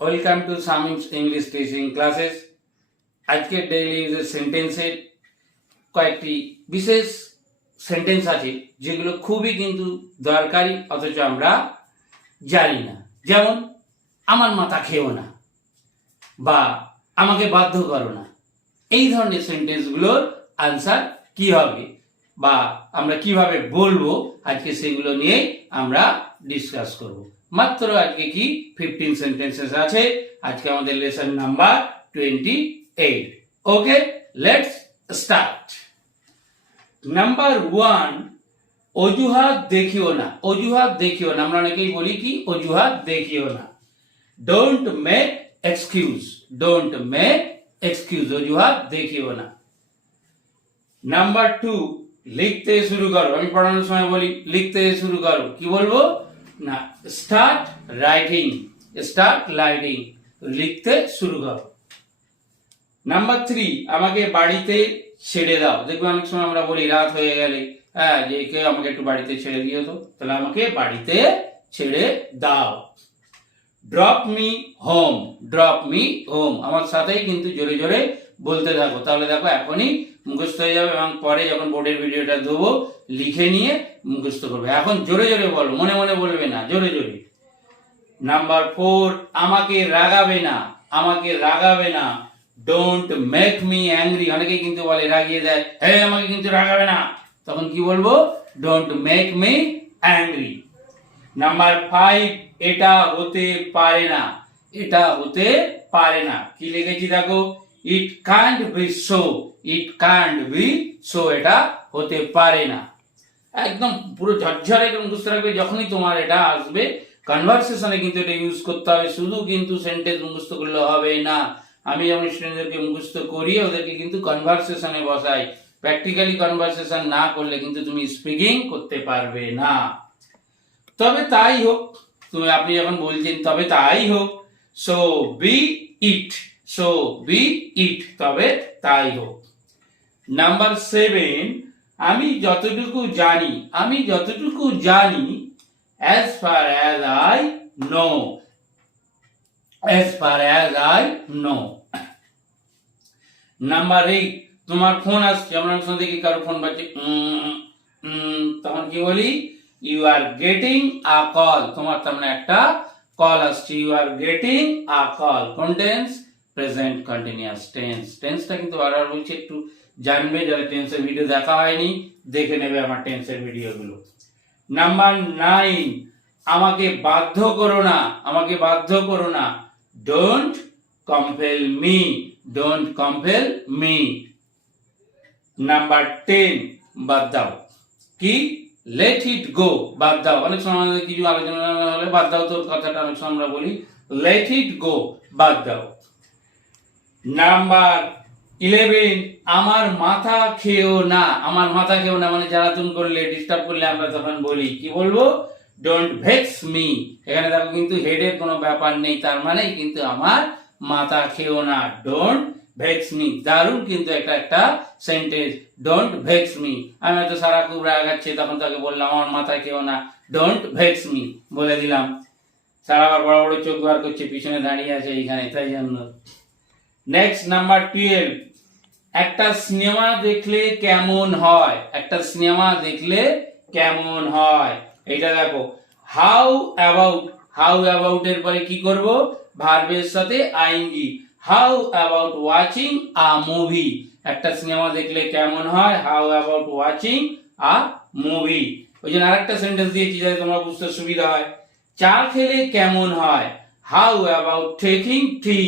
Welcome to Shamim English teaching classes. আজকের daily ইউজের সেন্টেন্সের কয়েকটি বিশেষ সেন্টেন্স আছে যেগুলো খুবই কিন্তু দরকারি অথচ আমরা জানি না। যেমন আমার মাথা খেও না বা আমাকে বাধ্য করো না। এই ধরনের সেন্টেন্সগুলোর আনসার কি হবে বা আমরা কিভাবে বলবো আজকে সেগুলো নিয়ে আমরা ডিসকাস করব। মাত্র আজকে কি 15 সেন্টেন্সেস আছে। আজকে আমাদের lesson number 28। Okay, let's start. Number 1, অজুহাত দেখিও না। অজুহাত দেখিও না, আমরা অনেকেই বলি কি অজুহাত দেখিও না। Don't make excuse. Don't make excuse, অজুহাত দেখিও না। নাম্বার 2, লিখতে শুরু করো। আমি পড়ানোর সময় বলি লিখতে শুরু করো, কি বলবো না, স্টার্ট রাইটিং। স্টার্ট রাইটিং, লিখতে শুরু করো। নাম্বার 3, আমাকে বাড়িতে ছেড়ে দাও। দেখবে অনেক সময় আমরা বলি রাত হয়ে গেলে যে কেউ আমাকে একটু বাড়িতে ছেড়ে দিও তো, তাহলে আমাকে বাড়িতে ছেড়ে দাও। Drop me home. Drop me home, আমার সাথেই কিন্তু জোরে জোরে বলতে থাকো, তাহলে দেখো এখনই মুখস্থ হয়ে যাবে এবং পরে যখন বোর্ডের ভিডিওটা দেবো লিখে নিয়ে মুখস্থ করবে। এখন জোরে জোরে বলো, মনে মনে বলবে না, জোরে জোরে। নাম্বার 4, আমাকে রাগাবে না। আমাকে রাগাবে না। Don't make me angry. অনেকে কিন্তু বলে রাগিয়ে দেয়, হে আমাকে কিন্তু রাগাবে না, তখন কি বলবো, don't make me angry. Number 5, এটা হতে পারে না। এটা হতে পারে না, কি লিখেছি দেখো, it can't be so. It can't be so, এটা হতে পারে না। একদম পুরো ঝরঝরে মুখস্থ রাখবে। যখনই তোমার এটা আসবে কনভারসেশনে কিন্তু এটা ইউজ করতে হবে, শুধু কিন্তু সেন্টেন্স মুখস্থ করলে হবে না। আমি যেমন স্টুডেন্টদেরকে মুখস্থ করিয়ে ওদেরকে কিন্তু কনভারসেশনে বসাই। প্র্যাকটিক্যালি কনভারসেশন না করলে কিন্তু তুমি স্পিকিং করতে পারবে না। তবে তাই হোক, আপনি যখন বলছেন তবে তাই হোক, সো বি ইট। সো বি ইট, তবে তাই হোক। নাম্বার 7, আমি যতটুকু জানি। আমি যতটুকু জানি, as far as I know. as far as I know. Number 8, তোমার ফোন আসছে। আমরা দেখি কারো ফোন বাজছে, তখন কি বলি, you are getting a call. তোমার তার মানে একটা কল আসছে, you are getting a call. কোন টেন্স, প্রেজেন্ট কন্টিনিউয়াস টেন্স। টেন্সটা কিন্তু বারবার বলছি, একটু জানবে, যারা টেন্সের ভিডিও দেখা হয়নি দেখে নেবে আমার টেন্সের ভিডিওগুলো। নাম্বার 9, আমাকে বাধ্য করো না। আমাকে বাধ্য করো না। Don't compel me. Don't compel me. Number 10, বাদ দাও। কি, লেট ইট গো। বাদ দাও। অনেক সময় আমাদের কিছু আলোচনা হলে বাদ দাও তোর কথাটা অনেক সময় আমরা বলি, লেট ইট গো, বাদ দাও। নাম্বার 11, আমার মাথা খেও না। আমার মাথা খেও না মানে জ্বালাতন করলে, ডিস্টার্ব করলে আমরা তখন বলি, কি বলবো, ডোন্ট ভেক্স মি। এখানে দেখো কিন্তু হেডের কোনো ব্যাপার নেই, তার মানে কিন্তু আমার মাথা খেও না, ডোন্ট ভেক্স মি। দারুণ কিন্তু একটা সেন্টেন্স, ডোন্ট ভেক্স মি। আমি হয়তো সারা খুব রাগাচ্ছি, তখন তাকে বললাম আমার মাথা খেও না, ডোন্ট ভেক্স মি বলে দিলাম। সারা আবার বড় বড় চোখ বার করছে, পিছনে দাঁড়িয়ে আছে এইখানে, তাই জন্য। নেক্সট নাম্বার 12, একটা সিনেমা দেখলে কেমন হয়। একটা সিনেমা দেখলে কেমন হয়, এটা দেখো, হাউ অ্যাবাউট। হাউ অ্যাবাউট এর পরে কি করব, ভার্বের সাথে ING. How about watching a movie. একটা সিনেমা দেখলে কেমন হয়, how about watching a movie. ওই জন্য আরেকটা সেন্টেন্স দিয়েছি যাতে তোমরা বুঝতে সুবিধা হয়। চা খেলে কেমন হয়, how about taking tea.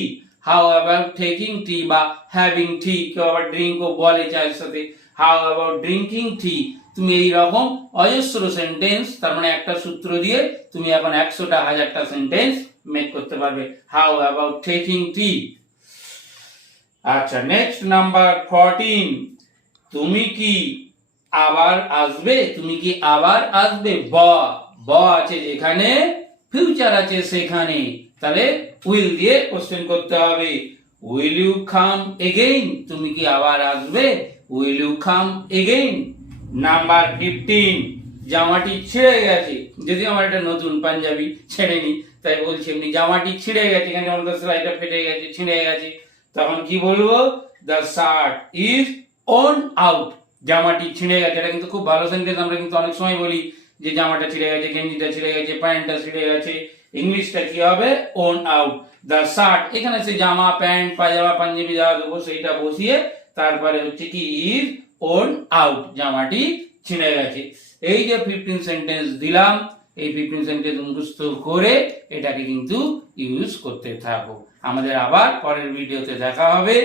How about taking tea বা হ্যাভিং টি, কেউ আবার ড্রিঙ্কও বলে চায়ের সাথে, হাউ অ্যাবাউট ড্রিঙ্কিং টি। তুমি এইরকম অজস্র সেন্টেন্স, তার মানে একটা সূত্র দিয়ে তুমি এখন 100টা 1000টা সেন্টেন্স মেক করতে পারবে। How about taking tea. আচ্ছা, নেক্সট নাম্বার 14, তুমি কি আবার আসবে। তুমি কি আবার আসবে, ব আছে যেখানে, ফিউচার আছে সেখানে, তাহলে উইল দিয়ে কোশ্চেন করতে হবে। Will you come again. তুমি কি আবার আসবে, will you come again. Number 15, জামাটি ছিঁড়ে গেছে। যদি আমার একটা নতুন পাঞ্জাবি ছেড়ে নি, তাই বলছি এমনি জামাটি ছিঁড়ে গেছে, এখানে আমাদের সেলাইটা ফেটে গেছে, ছিঁড়ে গেছে, তখন কি বলবো? The shirt is worn out, জামাটি ছিঁড়ে গেছে। এটা কিন্তু খুব ভালো সেন্টেন্স। আমরা কিন্তু অনেক সময় বলি যে জামাটা ছিঁড়ে গেছে, গেঞ্জিটা ছিঁড়ে গেছে, প্যান্টটা ছিঁড়ে গেছে। ইংলিশটা কি হবে? Worn out. দ্য শার্ট, এখানে সে জামা, প্যান্ট, পায়জামা, পাঞ্জাবি যা দেবো সেইটা বসিয়ে তারপরে হচ্ছে কি ইজ ওর্ন আউট, জামাটি ছিঁড়ে গেছে। এই যে 15 সেন্টেন্স দিলাম, এই 15 সেন্টেন্স মুখস্থ করে এটাকে কিন্তু ইউজ করতে থাকো। আমাদের আবার পরের ভিডিওতে দেখা হবে।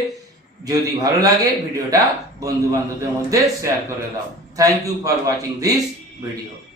যদি ভালো লাগে ভিডিওটা বন্ধু বান্ধবদের মধ্যে শেয়ার করে দাও। Thank you for watching this video.